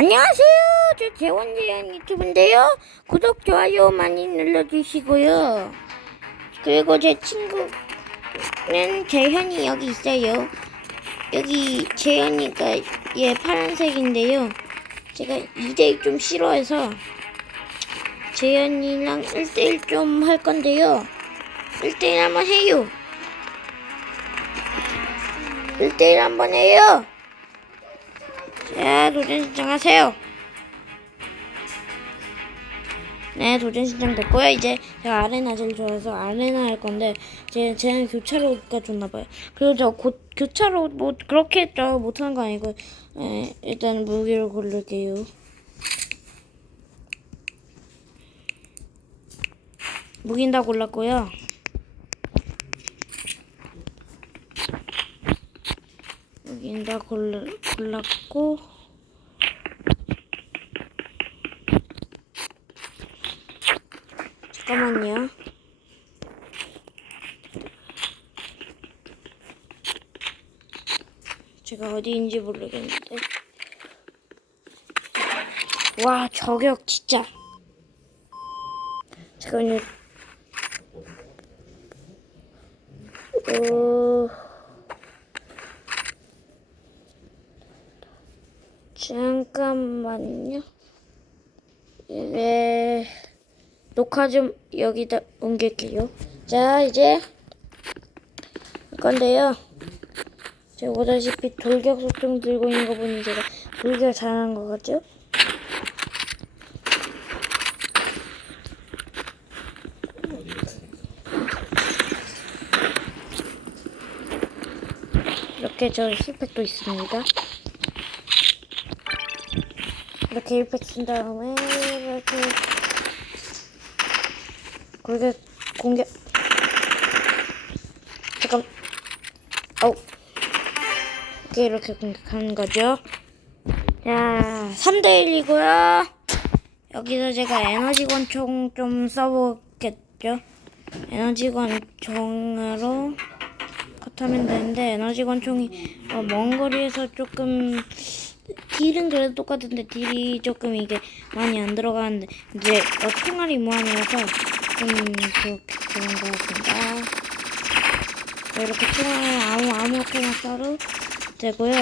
안녕하세요. 저 재원재현 유튜브인데요. 구독, 좋아요 많이 눌러주시고요. 그리고 제 친구는 재현이 여기 있어요. 여기 재현이가 얘 파란색인데요. 제가 2대1 좀 싫어해서 재현이랑 1대1 좀 할 건데요. 1대1 한번 해요. 1대1 한번 해요. 자, 도전 신청하세요. 네, 도전 신청 됐고요. 이제 제가 아레나 제일 좋아해서 아레나 할 건데 제 쟤는 교차로가 좋나봐요. 그리고 저 곧 교차로 뭐 그렇게 저 못하는 거 아니고 에, 일단 무기로 고를게요. 무긴 다 골랐고요. 무긴 다 골, 골랐고 잠깐만요. 제가 어디인지 모르겠는데. 와, 저격 진짜. 잠깐만요. 어... 잠깐만요. 네. 녹화 좀 여기다 옮길게요. 자, 이제 건데요. 제가 보다시피 돌격 소총 들고 있는 거 보니 제가 돌격 잘하는 것 같죠? 이렇게 저 힐팩도 있습니다. 이렇게 쓴 다음에 이렇게 공격 공격 잠깐. 아우. 이렇게 이렇게 공격하는 거죠? 자 3대 1이고요. 여기서 제가 에너지 권총 좀 써보겠죠? 에너지 권총으로 컷하면 되는데 에너지 권총이 어, 먼 거리에서 조금 딜은 그래도 똑같은데 딜이 조금 이게 많이 안 들어가는데 이제 어, 총알이 무한이어서 좀 그런 것 같습니다. 자, 이렇게 총알 아무 아무렇게나 써도 되고요.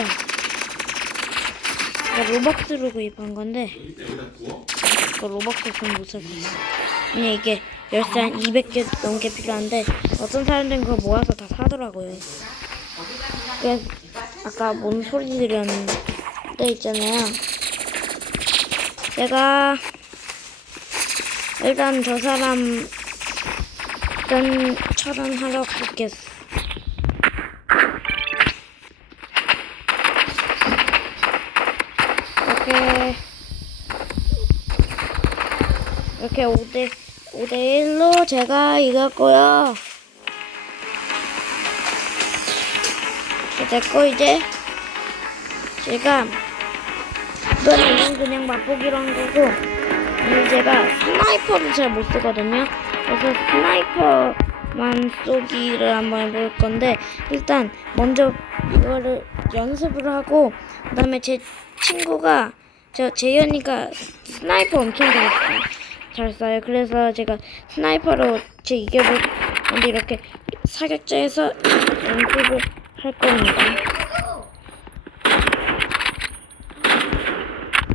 이거 로벅스로 구입한 건데 이거 로벅스 좀 같아요. 그냥 이게 열쇠 한 200개 넘게 필요한데 어떤 사람들은 그거 모아서 다 사더라고요. 그래서 아까 뭔 소리 들렸는데 있잖아요. 제가 일단 저 사람 일단 처단하러 가겠어. 이렇게 이렇게 5대 5대 1로 제가 이겼고요. 됐고 이제 제가 이거는 그냥 맛보기로 한 거고 오늘 제가 스나이퍼를 잘 못 쓰거든요. 그래서 스나이퍼만 쏘기를 한번 해볼 건데 일단 먼저 이거를 연습을 하고 그다음에 제 친구가 저 재현이가 스나이퍼 엄청 잘, 쏴- 잘 쏴요. 그래서 제가 스나이퍼로 제 이겨볼 건데 이렇게 사격자에서 연습을 할 겁니다.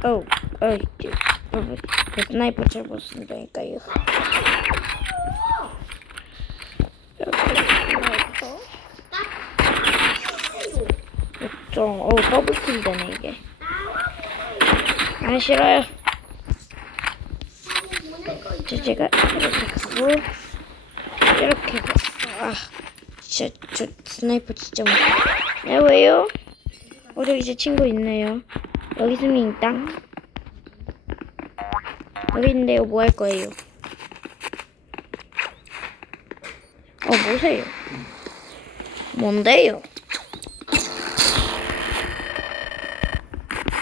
어우, 어이, 어, 그 스나이퍼 잘못 쓴다니까요. 이렇게 스나이퍼. 좀, 어우, 더블킬 되네, 이게. 안 싫어요. 저, 제가 이렇게 가고, 이렇게 가. 아, 진짜, 저 스나이퍼 진짜 못. 네, 왜요? 어, 저기 제 친구 있네요. 여기 있으면 땅. 여기 있는데요. 뭐할 거예요? 어, 뭐세요? 뭔데요?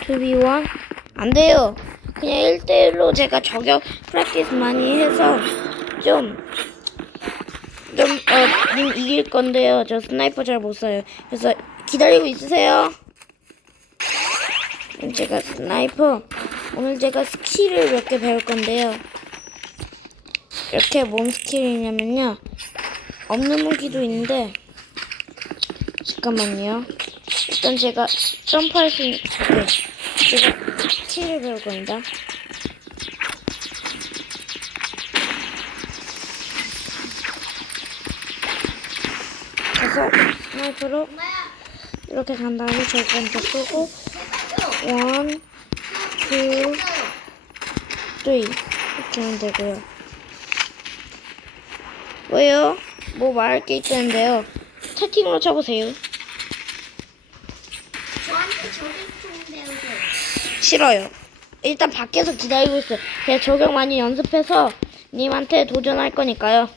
투비원? 안 돼요. 그냥 1대1로 제가 저격 프랙티스 많이 해서 좀, 좀, 어, 님 이길 건데요. 저 스나이퍼 잘못 쏴요. 그래서 기다리고 있으세요. 제가 스나이퍼 오늘 제가 스킬을 몇 개 배울 건데요. 이렇게 뭔 스킬이냐면요. 없는 무기도 있는데 잠깐만요. 일단 제가 점프할 수 있는 네. 제가 스킬을 배울 겁니다. 가서 스나이퍼로 이렇게 간 다음에 먼저 쏘고 원, 투, 쓰리 이렇게 하면 되고요. 왜요? 뭐 말할 게 있다는데요. 채팅으로 쳐보세요. 저한테 저격총 배우세요. 싫어요. 일단 밖에서 기다리고 있어요. 제가 적용 많이 연습해서 님한테 도전할 거니까요.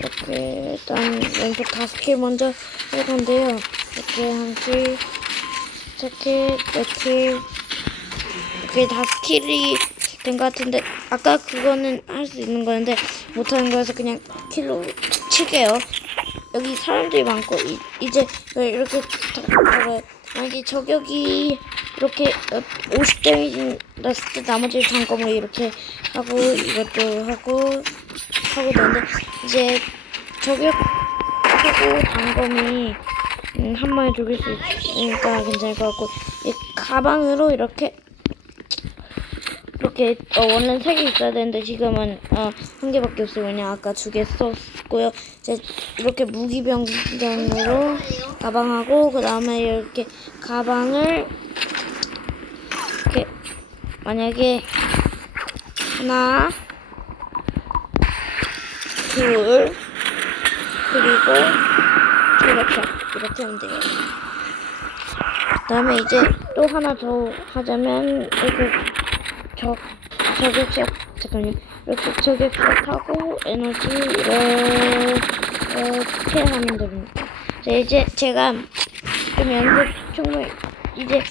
이렇게 일단 연속 다섯 킬 먼저 할 건데요. 이렇게 한 킬, 세 킬, 네 킬. 이렇게 다섯 킬이 된 것 같은데 아까 그거는 할 수 있는 거였는데 못하는 거여서 그냥 킬로 칠게요. 여기 사람들이 많고 이, 왜 이렇게 다- 만약에 저격이 이렇게 50점이 났을 때 나머지 단검을 이렇게 하고 이것도 하고 하고 있는데 이제 저격하고 단검이 음, 한 번에 죽일 수 있으니까 괜찮을 것 같고 이 가방으로 이렇게 이렇게 어, 원래는 세 개 있어야 되는데 지금은 어, 한 개밖에 없어요. 왜냐 아까 두 개 썼고요. 이제 이렇게 무기병병으로 가방하고 그 다음에 이렇게 가방을 이렇게 만약에 하나 둘 그리고 이렇게 이렇게 하면 돼요. 그다음에 이제 또 하나 더 하자면 이렇게 저 저격시작 잠깐만요. 이렇게 저격시작 하고 에너지 이렇게 하면 됩니다. 자 이제 제가 좀 연습 충분히 이제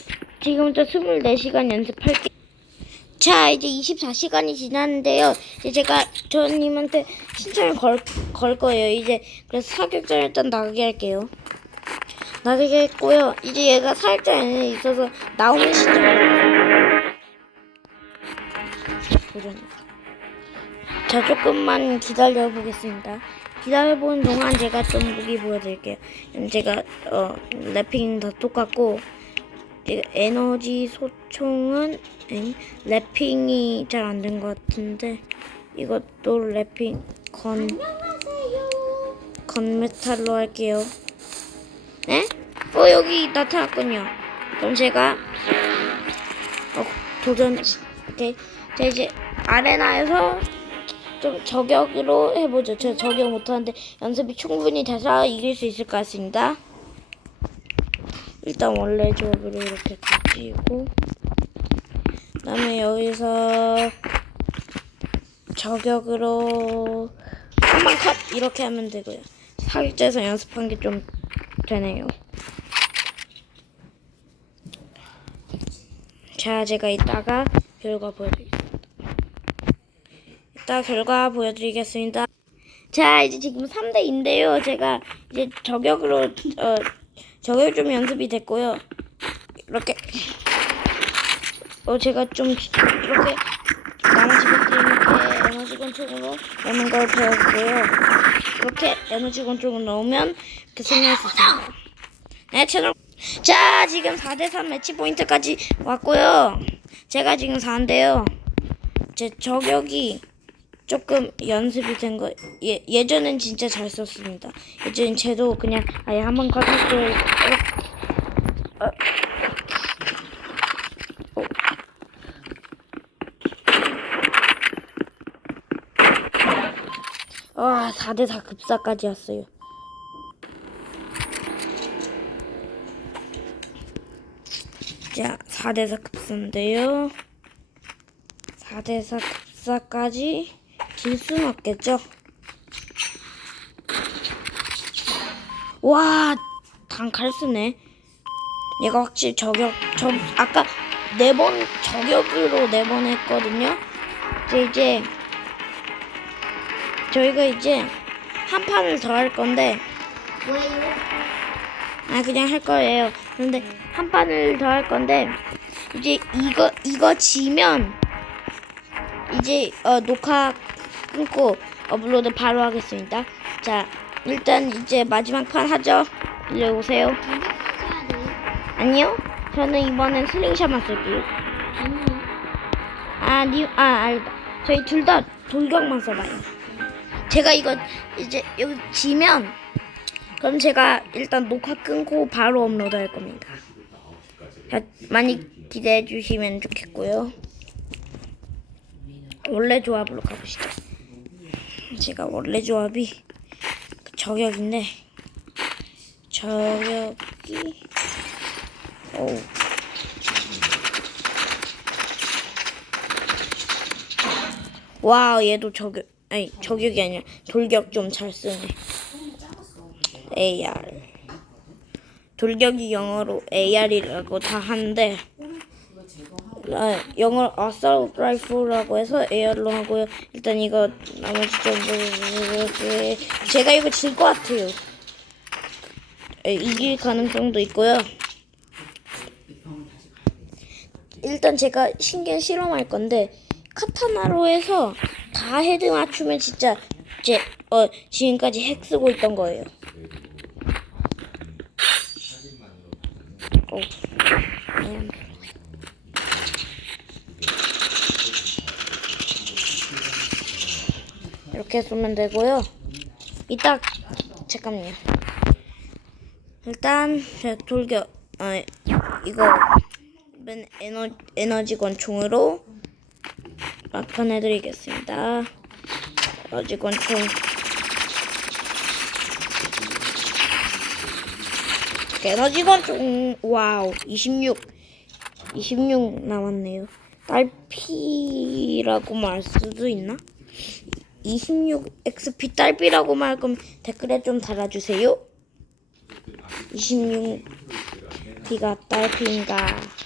지금부터 24시간 연습할게요. 자 이제 24시간이 지났는데요. 이제 제가 저님한테 신청을 걸, 걸 거예요. 이제 그래서 사격전 일단 나가게 할게요. 나가게 했고요. 이제 얘가 사격전에 있어서 나오면 신청을 도전. 자 조금만 기다려 보겠습니다. 기다려 보는 동안 제가 좀 무기 보여드릴게요. 제가 어 랩핑 다 똑같고 에너지 소총은 아니, 랩핑이 잘 안 된 것 같은데 이것도 랩핑 건 건메탈로 할게요. 네? 어 여기 나타났군요. 그럼 제가 어, 도전 이렇게 자 이제 아레나에서 좀 저격으로 해보죠. 저 저격 못하는데 연습이 충분히 돼서 이길 수 있을 것 같습니다. 일단 원래 조합으로 이렇게 가지고 그다음에 여기서 저격으로 한번 컷 이렇게 하면 되고요. 사격자에서 연습한 게 좀 되네요. 자, 제가 이따가 결과 보여드리겠습니다. 이따 결과 보여드리겠습니다. 자, 이제 지금 3대2인데요. 제가 이제 저격으로, 어, 저격 좀 연습이 됐고요. 이렇게, 어, 제가 좀 이렇게 나머지 것들 이렇게 에너지 권총으로 넣는 걸 배웠고요. 이렇게 에너지 권총을 넣으면 이렇게 승리할 수 있습니다. 네, 채널. 자, 지금 4대3 매치 포인트까지 왔고요. 제가 지금 4인데요. 제 저격이 조금 연습이 된 거, 예, 예전엔 진짜 잘 썼습니다. 예전 쟤도 그냥 아예 한번 어, 어, 와, 4대4 급사까지 왔어요. 자, 4대4 급사인데요. 4대4 급사까지 질 수는 없겠죠? 와, 단칼 쓰네. 얘가 확실히 저격, 저, 아까 네 번 저격으로 네 번 했거든요. 이제 이제 저희가 이제 한 판을 더 할 건데 뭐예요? 아 그냥 할 거예요. 그런데 한 판을 더 할 건데 이제 이거 이거 지면 이제 어, 녹화 끊고 업로드 바로 하겠습니다. 자 일단 이제 마지막 판 하죠. 일로 오세요. 아니요. 저는 이번엔 슬링샷만 쓸게요. 아니. 아, 니, 아, 알다. 저희 둘 다 돌격만 써봐요. 제가 이거 이제 여기 지면 그럼 제가 일단 녹화 끊고 바로 업로드 할 겁니다. 자, 많이 기대해 주시면 좋겠고요. 원래 조합으로 가보시죠. 제가 원래 조합이 그 저격인데 저격이 어우 와 얘도 저격 아니 저격이 아니라 돌격 좀 잘 쓰네. AR 돌격이 영어로 AR이라고 다 하는데 아, 영어로 assault rifle라고 해서 AR로 하고요. 일단 이거 나머지 좀. 제가 이거 질 것 같아요. 에, 이길 가능성도 있고요. 일단 제가 신경 실험할 건데 카타나로 해서 다 헤드 맞추면 진짜 제 어 지금까지 핵 쓰고 있던 거예요. 오. 음. 이렇게 쏘면 되고요. 이따 잠깐만요. 일단 제 돌격 아 이거 맨 에너 에너지 권 총으로 막판 해드리겠습니다. 에너지 권총 에너지 권총 와우 26 26 남았네요. 딸피라고 말 수도 있나? 26 XP 딸피라고 말 거면 댓글에 좀 달아주세요. 26 P가 딸피인가?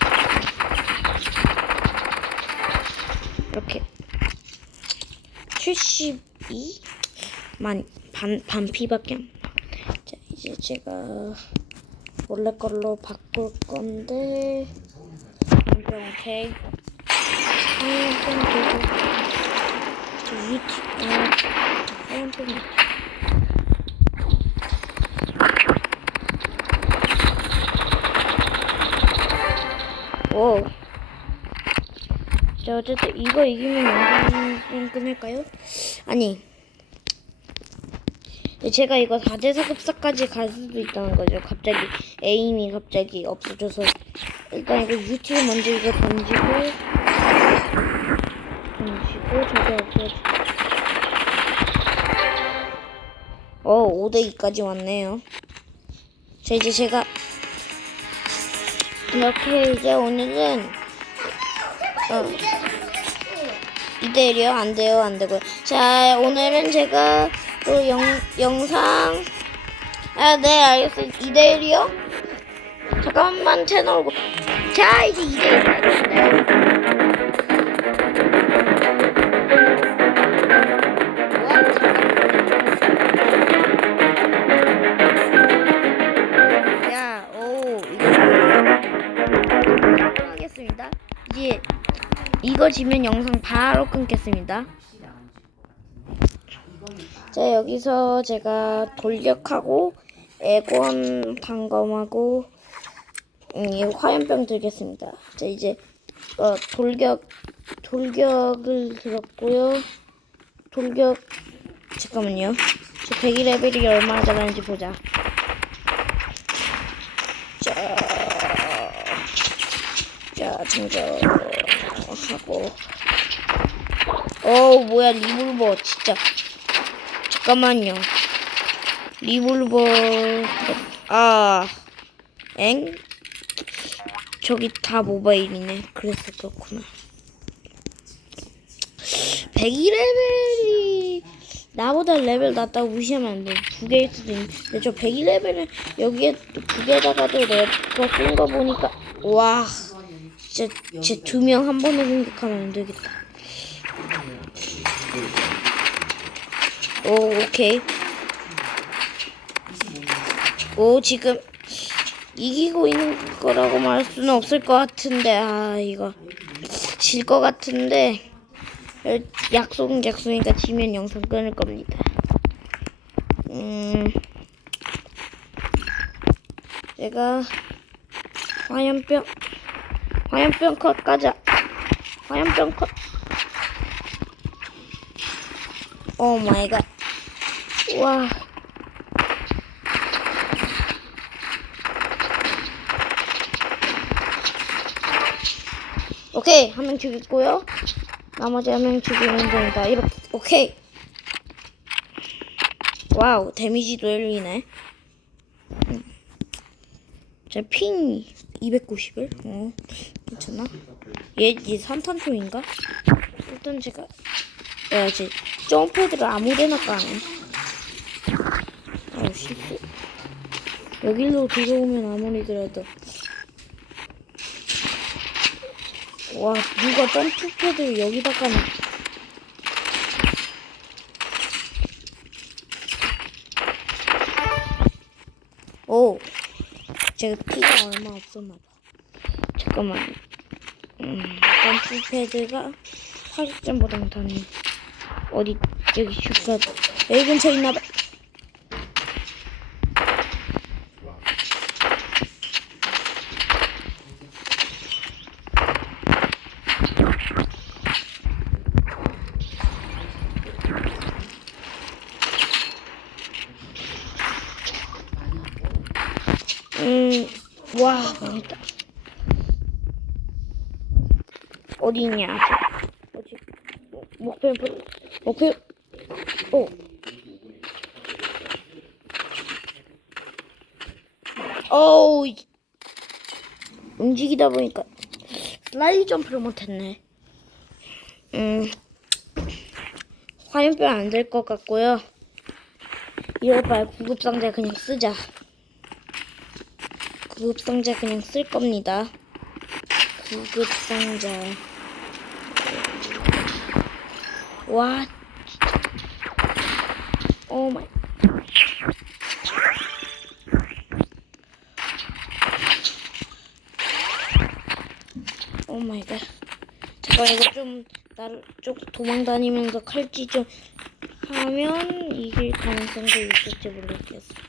이렇게 72 만 반 반피밖에 안. 자 이제 제가 원래 걸로 바꿀 건데 오케이. 한병 들고 저 유튜브 한병 오. 자 어쨌든 이거 이기면 영상 좀 끊을까요? 아니. 제가 이거 4대 4급사까지 갈 수도 있다는 거죠. 갑자기 에임이 갑자기 없어져서. 일단 이거 유튜브 먼저 이거 던지고. 던지고 저게 없어져. 어 5대 2까지 왔네요. 자 이제 제가. 이렇게 이제 오늘은 어. 2대1이요? 안 돼요, 안 되고요. 자, 오늘은 제가 또 영, 영상. 아, 네, 알겠어요. 2대1이요? 잠깐만, 채널. 고... 자, 이제 2대1. 이거 지면 영상 바로 끊겠습니다. 자 여기서 제가 돌격하고 애권 단검하고 음, 이 화염병 들겠습니다. 자 이제 어, 돌격 돌격을 들었고요. 돌격 잠깐만요. 저 100일 레벨이 얼마나 잘하는지 보자. 자, 자 정정 하고 어 뭐야 리볼버 진짜. 잠깐만요. 리볼버 아 엥? 저기 다 모바일이네. 그래서 그렇구나. 102레벨이 나보다 레벨 낮다고 무시하면 안 돼. 두 개일 수도 있는데. 저 102레벨은 여기에 두 개다가도 내가 쓴거 보니까 와 진짜 제 두 명 한 번에 공격하면 안 되겠다. 오 오케이. 오 지금 이기고 있는 거라고 말할 수는 없을 것 같은데 아 이거 질 것 같은데 어, 약속은 약속이니까 지면 영상 끊을 겁니다. 음 제가 화염병 화염병 컷 가자. 화염병 컷. 오 마이 갓. 와. 오케이 한 명 죽였고요. 나머지 한 명 죽이면 됩니다. 이렇게 오케이. 와우 데미지도 1위네. 음. 제핑 291? 어 괜찮나? 얘, 얘 산탄총인가? 일단 제가 야, 제 점프패드를 아무 데나 까네 어 실수 여기로 들어오면 아무리 그래도 와 누가 점프패드를 여기다 까네 제가 피가 얼마 없었나 봐. 잠깐만. 음 점프 패드가 40점보다 못하네. 어디 여기 슈퍼 여기 근처에 있나 봐 음, 와, 망했다. 어디 있냐? 어디? 목표, 목표, 오. 어우, 이- 움직이다 보니까 슬라이드 점프를 못했네. 음, 화염병 안 될 것 같고요. 이럴 바에 구급상자 그냥 쓰자. 구급상자 그냥 쓸 겁니다. 구급상자. 와. 오 마이. 오 마이 갓. 잠깐 이거 좀 나를 좀 도망 다니면서 칼질 좀 하면 이길 가능성도 있을지 모르겠습니다.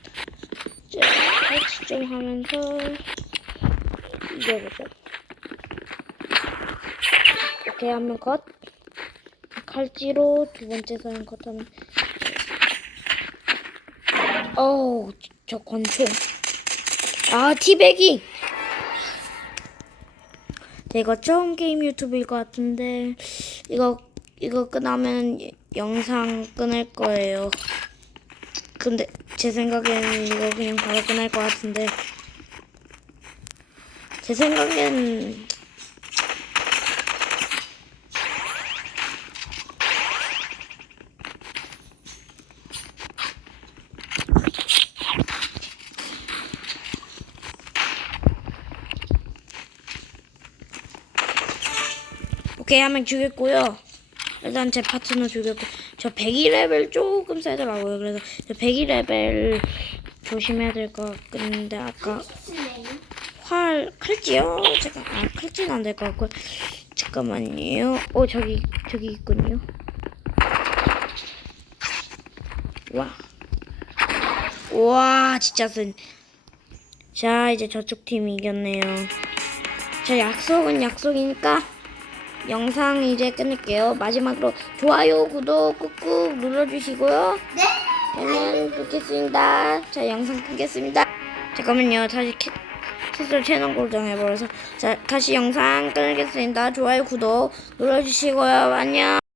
자, 칼질 좀 하면서 이겨보자. 오케이 한명 컷. 칼질로 두 번째 사람 컷하면. 어우 저 권총. 아. 네, 이거 처음 게임 유튜브일 것 같은데 이거 이거 끝나면 영상 끊을 거예요. 근데 제 생각에는 이거 그냥 바로 끝날 것 같은데 제 생각엔 오케이 한명 죽였고요. 일단 제 파트너 죽였고 저 102레벨 조금 세더라고요. 그래서 저 102레벨 조심해야 될 것 같은데 아까. 활 칼지요? 제가 아 칼지는 안 될 것 같고 잠깐만요. 어 저기 저기 있군요. 와. 와 진짜 센. 자 이제 저쪽 팀이 이겼네요. 저 약속은 약속이니까 영상 이제 끊을게요. 마지막으로 좋아요, 구독 꾹꾹 눌러주시고요. 네. 저는 끊겠습니다. 자, 영상 끊겠습니다. 잠깐만요. 다시 캐, 스스로 채널 고정해버려서. 자, 다시 영상 끊겠습니다. 좋아요, 구독 눌러주시고요. 안녕.